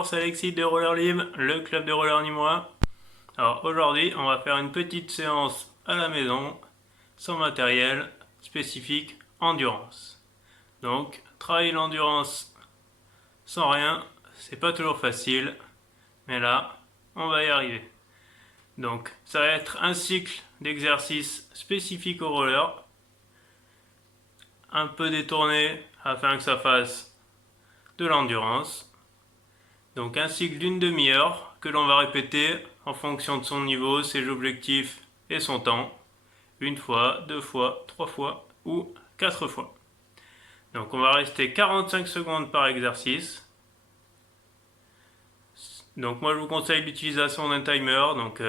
Bonjour, c'est Alexis de Roller Libre, le club de roller nîmois. Alors aujourd'hui, on va faire une petite séance à la maison, sans matériel, spécifique endurance. Donc, travailler l'endurance sans rien, c'est pas toujours facile, mais là, on va y arriver. Donc, ça va être un cycle d'exercices spécifiques au roller, un peu détourné afin que ça fasse de l'endurance. Donc un cycle d'une demi-heure que l'on va répéter en fonction de son niveau, ses objectifs et son temps. Une fois, deux fois, trois fois ou quatre fois. Donc on va rester 45 secondes par exercice. Donc moi je vous conseille l'utilisation d'un timer. Donc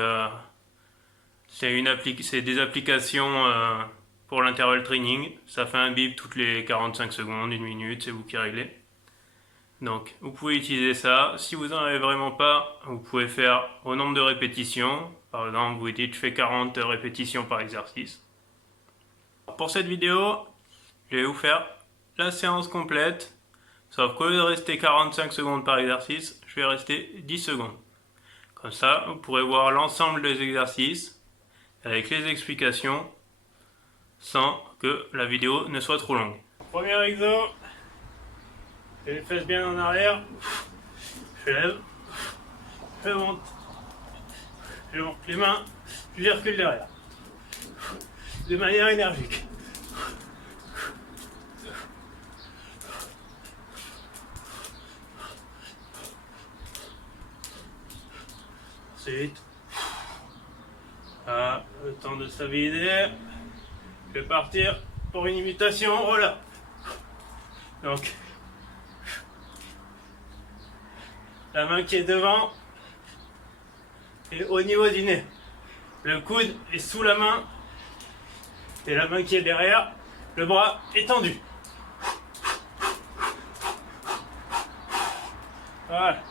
c'est des applications pour l'intervalle training. Ça fait un bip toutes les 45 secondes, une minute, c'est vous qui réglez. Donc vous pouvez utiliser ça. Si vous n'en avez vraiment pas, vous pouvez faire au nombre de répétitions. Par exemple, vous dites je fais 40 répétitions par exercice. Pour cette vidéo, je vais vous faire la séance complète. Sauf qu'au lieu de rester 45 secondes par exercice, je vais rester 10 secondes. Comme ça, vous pourrez voir l'ensemble des exercices avec les explications sans que la vidéo ne soit trop longue. Premier exo. Je les fesses bien en arrière, je lève, je monte, je monte les mains, je les recule derrière, de manière énergique. Ensuite, le temps de stabiliser, je vais partir pour une imitation, voilà. Donc, la main qui est devant est au niveau du nez. Le coude est sous la main et la main qui est derrière, le bras est tendu. Voilà.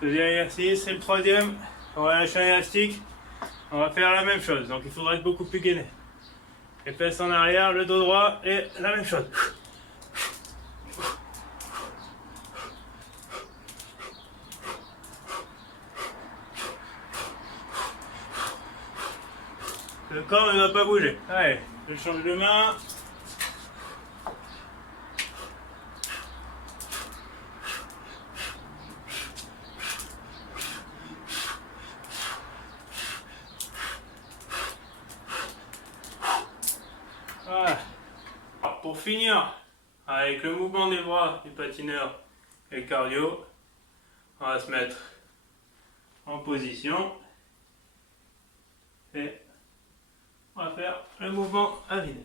Deuxième exercice, c'est le troisième. On va lâcher un élastique. On va faire la même chose. Donc il faudra être beaucoup plus gainé. Les fesses en arrière, le dos droit et la même chose. Le corps ne va pas bouger. Allez, je change de main. Voilà. Alors, pour finir, avec le mouvement des bras du patineur et le cardio, on va se mettre en position et on va faire le mouvement à vide.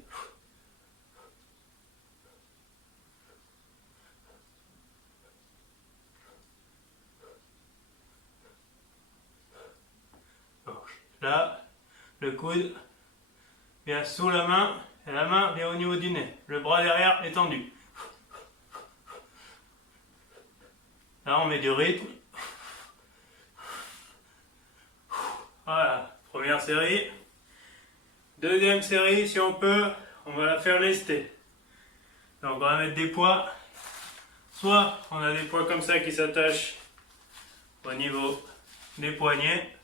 Là, le coude vient sous la main et la main vient au niveau du nez. Le bras derrière est tendu. Là, on met du rythme. Voilà, première série. Deuxième série, si on peut, on va la faire lester. Donc, on va mettre des poids. Soit on a des poids comme ça qui s'attachent au niveau des poignets.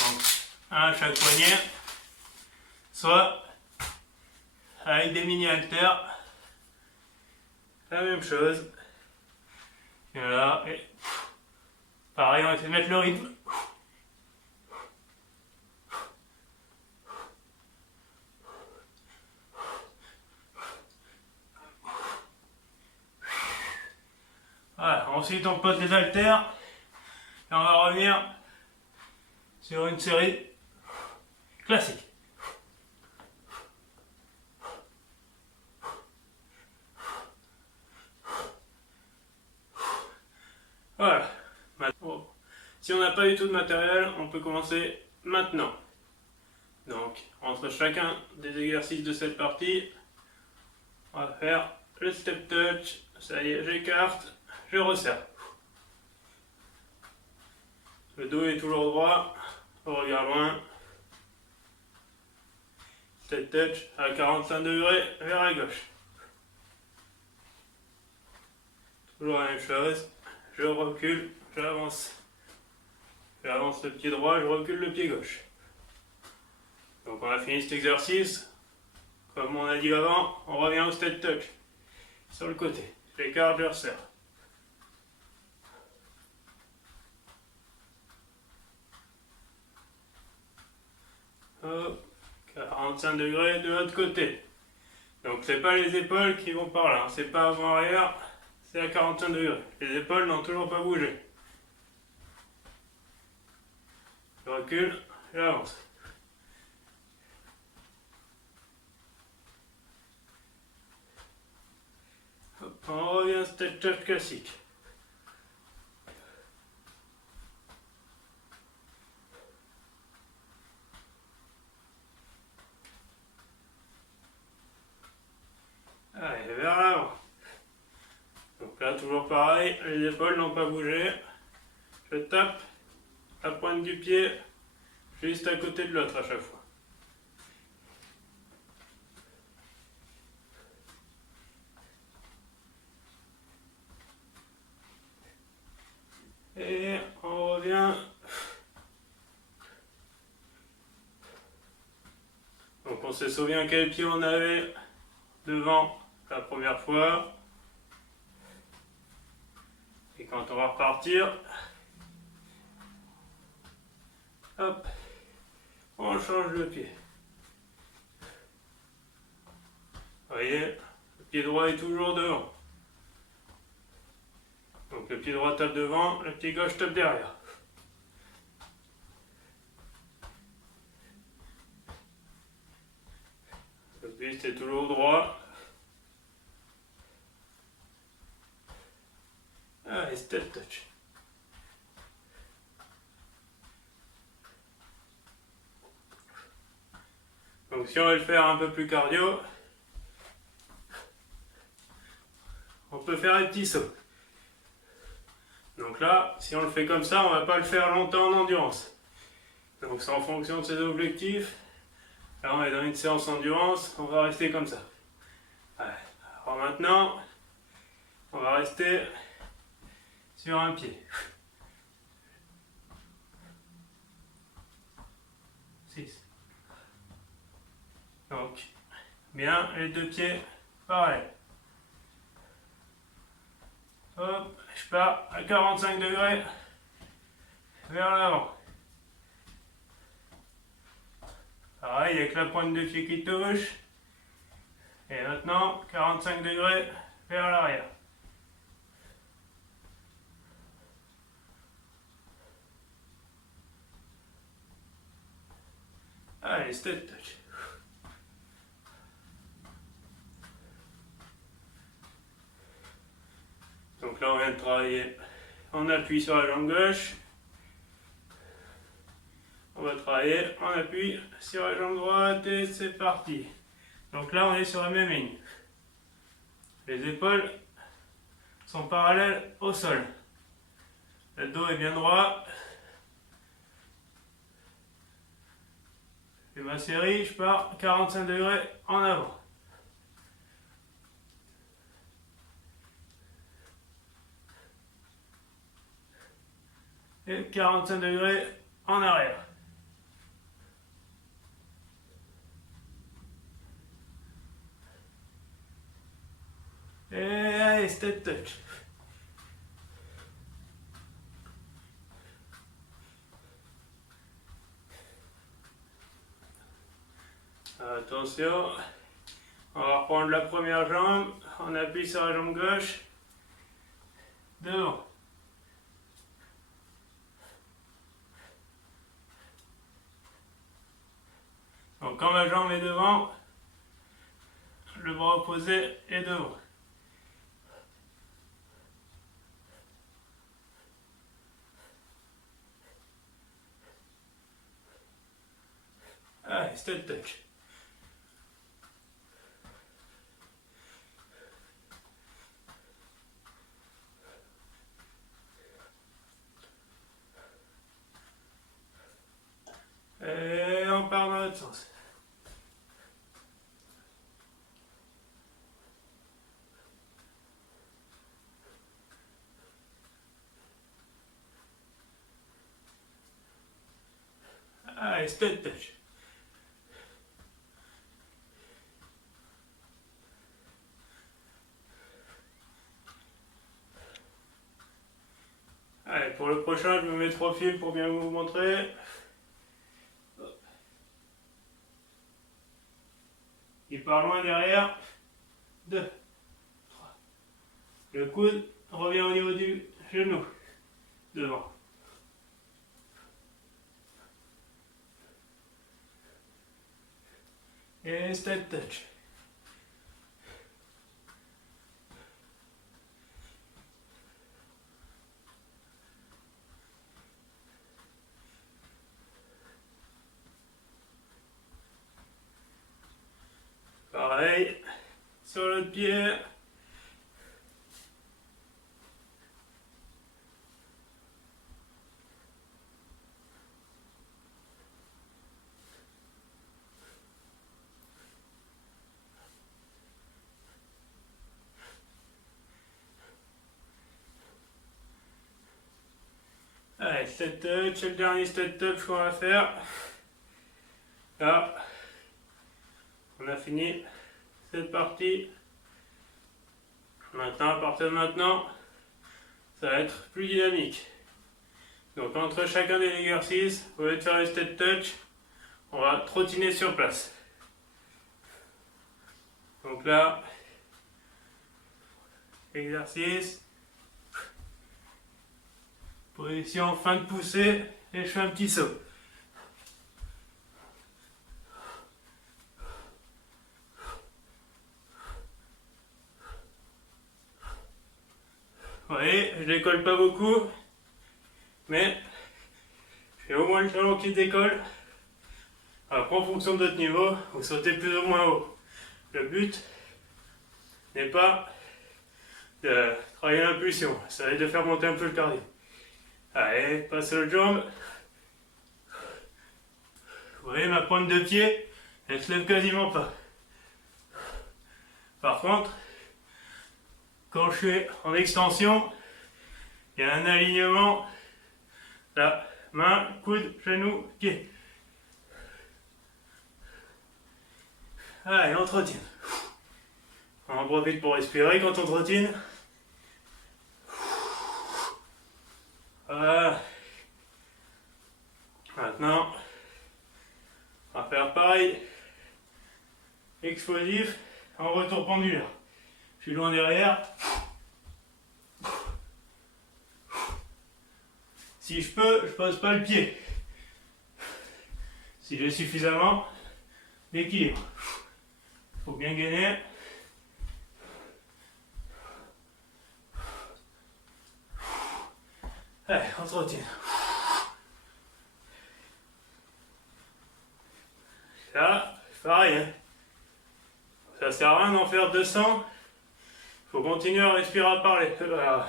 Donc, un à chaque poignet. Soit avec des mini haltères. La même chose. Et là, et pareil, on va essayer de mettre le rythme. Voilà, ensuite on pose les haltères et on va revenir sur une série classique. Voilà. Bon. Si on n'a pas du tout de matériel, on peut commencer maintenant. Donc, entre chacun des exercices de cette partie, on va faire le step touch. Ça y est, j'écarte, je resserre. Le dos est toujours droit, on regarde loin. Step touch à 45 degrés vers la gauche. Toujours la même chose. je recule, j'avance. J'avance le pied droit, je recule le pied gauche. Donc on a fini cet exercice. Comme on a dit avant, on revient au step touch. Sur le côté. J'écarte, je resserre. Hop, 45 degrés de l'autre côté. Donc c'est pas les épaules qui vont par là, c'est pas avant-arrière, c'est à 45 degrés. Les épaules n'ont toujours pas bougé. Je recule, j'avance. On revient à step touch classique. Allez, vers l'avant. Donc là, toujours pareil, les épaules n'ont pas bougé. Je tape la pointe du pied juste à côté de l'autre à chaque fois. Et on revient. Donc on se souvient quel pied on avait devant la première fois. Et quand on va repartir, hop, on change le pied. Vous voyez, le pied droit est toujours devant. Donc le pied droit tape devant, le pied gauche tape derrière. Le buste est toujours droit. Allez, step touch. Donc si on veut le faire un peu plus cardio, on peut faire des petits sauts. Donc là, si on le fait comme ça, on ne va pas le faire longtemps en endurance. Donc c'est en fonction de ses objectifs. Là on est dans une séance endurance, on va rester comme ça. Allez. Alors maintenant, on va rester sur un pied. 6. Donc, bien, les deux pieds, pareil. Hop, je pars à 45 degrés vers l'avant. Pareil, avec la pointe de pied qui touche. Et maintenant, 45 degrés vers l'arrière. Allez, step touch. Donc là, on vient de travailler en appui sur la jambe gauche. On va travailler en appui sur la jambe droite et c'est parti. Donc là, on est sur la même ligne. Les épaules sont parallèles au sol. Le dos est bien droit. Je fais ma série, je pars 45 degrés en avant. Et 45 degrés en arrière. Et allez, step touch. Attention, on va reprendre la première jambe, on appuie sur la jambe gauche, devant. Donc quand ma jambe est devant, le bras opposé est devant. Allez, step touch. Et on part dans l'autre sens. Allez, step touch. Allez, pour le prochain, je me mets de profil pour bien vous montrer. Il part loin derrière. 2, 3. Le coude revient au niveau du genou. Devant. Et step touch. Pareil, sur l'autre pied. Allez, step touch, c'est le dernier step touch qu'on va faire. Là, on a fini cette partie. Maintenant, à partir de maintenant, ça va être plus dynamique. Donc entre chacun des exercices, au lieu de faire les step touch, on va trottiner sur place. Donc là, exercice, position fin de poussée, et je fais un petit saut. Vous voyez, je décolle pas beaucoup, mais j'ai au moins le talon qui décolle. Après, en fonction de votre niveau, vous sautez plus ou moins haut. Le but n'est pas de travailler l'impulsion, ça va être de faire monter un peu le cardio. Allez, passe l'autre jambe. Vous voyez, ma pointe de pied, elle se lève quasiment pas. Par contre, quand je suis en extension, il y a un alignement, là, main, coude, genou, pied. Allez, on trottine. On en profite pour respirer quand on trottine. Voilà. Maintenant, on va faire pareil. Explosif, en retour pendulaire. Je suis loin derrière. Si je peux, je pose pas le pied. Si j'ai suffisamment d'équilibre. Faut bien gainer. Allez, on se retient. Là, pareil. Hein. Ça sert à rien d'en faire 200. Faut continuer à respirer à parler. Voilà.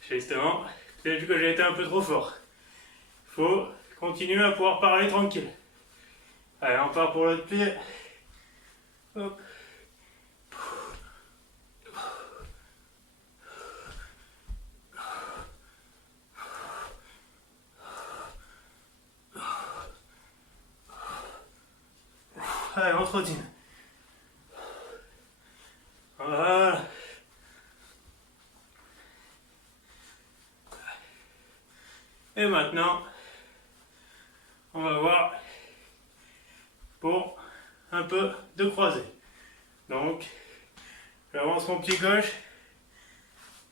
Justement, peut-être que j'ai été un peu trop fort. Faut continuer à pouvoir parler tranquille. Allez, on part pour l'autre pied. Hop. Allez, on trottine. Voilà. Et maintenant, on va voir pour un peu de croisé. Donc, j'avance mon pied gauche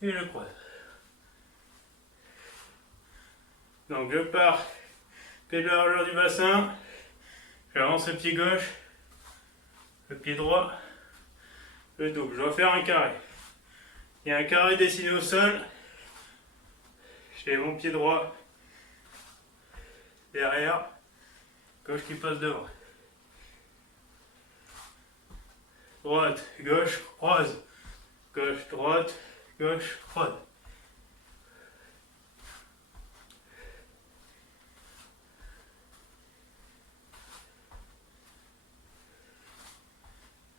et je croise. Donc, je pars pied de la largeur du bassin, j'avance le pied gauche, le pied droit, le double. Je vais faire un carré. Il y a un carré dessiné au sol. J'ai mon pied droit derrière, gauche qui passe devant. Droite, gauche, croise. Gauche, droite, gauche, croise.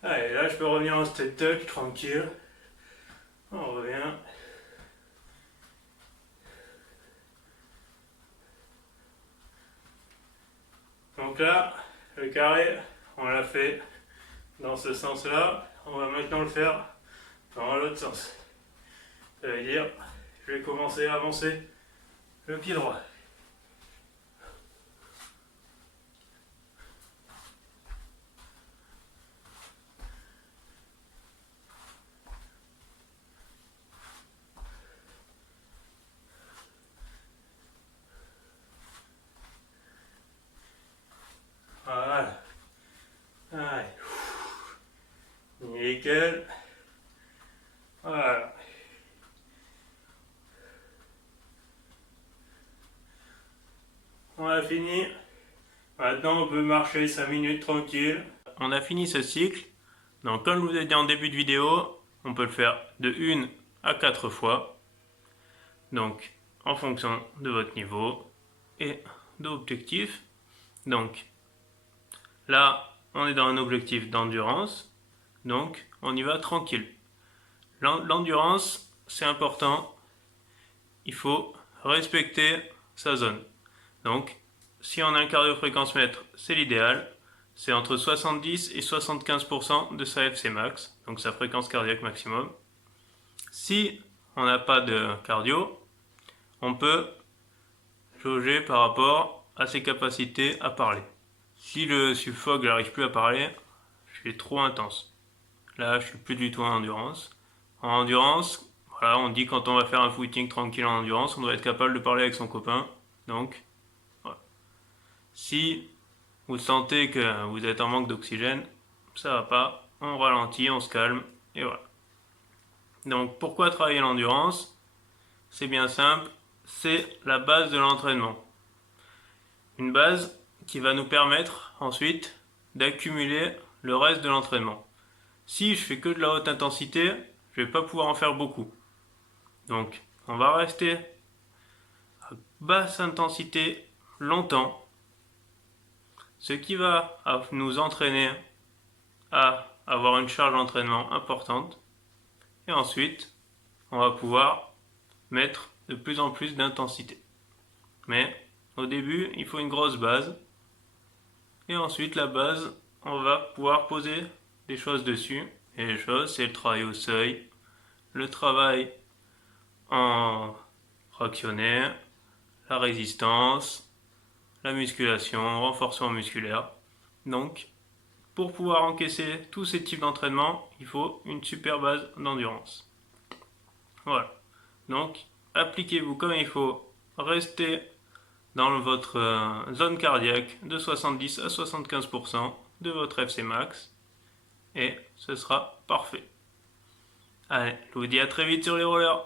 Allez, là je peux revenir en step touch, tranquille. On revient. Donc là, le carré, on l'a fait dans ce sens-là. On va maintenant le faire dans l'autre sens. Ça veut dire, je vais commencer à avancer le pied droit. Voilà. Allez. Nickel. Voilà. On a fini. Maintenant, on peut marcher 5 minutes tranquille. On a fini ce cycle. Donc, comme je vous ai dit en début de vidéo, on peut le faire de 1 à 4 fois. Donc, en fonction de votre niveau et de l'objectif. Donc, là, on est dans un objectif d'endurance. Donc, on y va tranquille. L'endurance, c'est important. Il faut respecter sa zone. Donc, si on a un cardio-fréquence-mètre, c'est l'idéal. C'est entre 70 et 75% de sa FC max, donc sa fréquence cardiaque maximum. Si on n'a pas de cardio, on peut jauger par rapport à ses capacités à parler. Si le suffoque n'arrive plus à parler, je suis trop intense. Là, je suis plus du tout en endurance. En endurance, voilà, on dit quand on va faire un footing tranquille en endurance, on doit être capable de parler avec son copain. Donc, voilà. Si vous sentez que vous êtes en manque d'oxygène, ça va pas, on ralentit, on se calme, et voilà. Donc, pourquoi travailler l'endurance? C'est bien simple, c'est la base de l'entraînement. Une base qui va nous permettre ensuite d'accumuler le reste de l'entraînement. Si je fais que de la haute intensité, je vais pas pouvoir en faire beaucoup. Donc, on va rester à basse intensité longtemps, ce qui va nous entraîner à avoir une charge d'entraînement importante. Et ensuite, on va pouvoir mettre de plus en plus d'intensité. Mais au début, il faut une grosse base. Et ensuite, la base, on va pouvoir poser des choses dessus. Et les choses, c'est le travail au seuil, le travail en fractionné, la résistance, la musculation, renforcement musculaire. Donc, pour pouvoir encaisser tous ces types d'entraînement, il faut une super base d'endurance. Voilà. Donc, appliquez-vous comme il faut. Restez dans votre zone cardiaque de 70 à 75% de votre FC max. Et ce sera parfait. Allez, je vous dis à très vite sur les rollers.